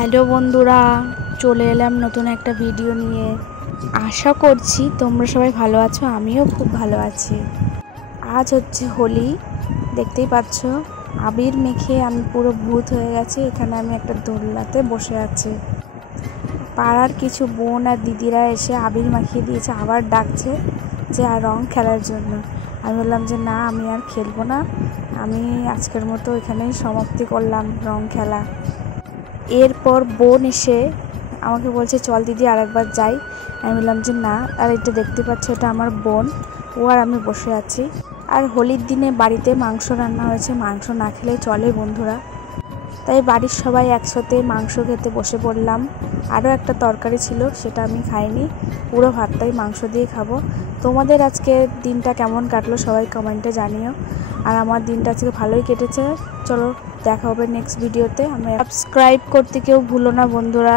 Hello বন্ধুরা, চলে এলাম নতুন একটা ভিডিও নিয়ে। আশা করছি তোমরা সবাই ভালো আছো, আমিও খুব ভালো আছি। আজ হচ্ছে হোলি, দেখতেই পাচ্ছ আবির মেখে আমি পুরো ভূত হয়ে গেছি। এখানে আমি একটা দোলনাতে বসে আছি। পাড়ার কিছু বোন আর দিদিরা এসে আবির মাখিয়ে দিয়েছে, আবার ডাকছে যে আর রং খেলার জন্য। আমি বললাম যে না, আমি আর খেলবো না, আমি আজকের মতো এখানেই সমাপ্তি করলাম রং খেলা। এরপর বোন এসে আমাকে বলছে চল দিদি আরেকবার যাই। আমি বললাম যে না। আর এটা দেখতে পাচ্ছ, এটা আমার বোন, ও আর আমি বসে আছি। আর হোলির দিনে বাড়িতে মাংস রান্না হয়েছে, মাংস না খেলেই চলে বন্ধুরা। তাই বাড়ির সবাই একসাথে মাংস খেতে বসে পড়লাম। আরও একটা তরকারি ছিল, সেটা আমি খাইনি, পুরো ভাতটাই মাংস দিয়ে খাবো। তোমাদের আজকে দিনটা কেমন কাটলো সবাই কমেন্টে জানিও। আর আমার দিনটা আজকে ভালোই কেটেছে। চলো দেখা হবে নেক্সট ভিডিওতে। আমি সাবস্ক্রাইব করতে কেউ ভুলো না বন্ধুরা।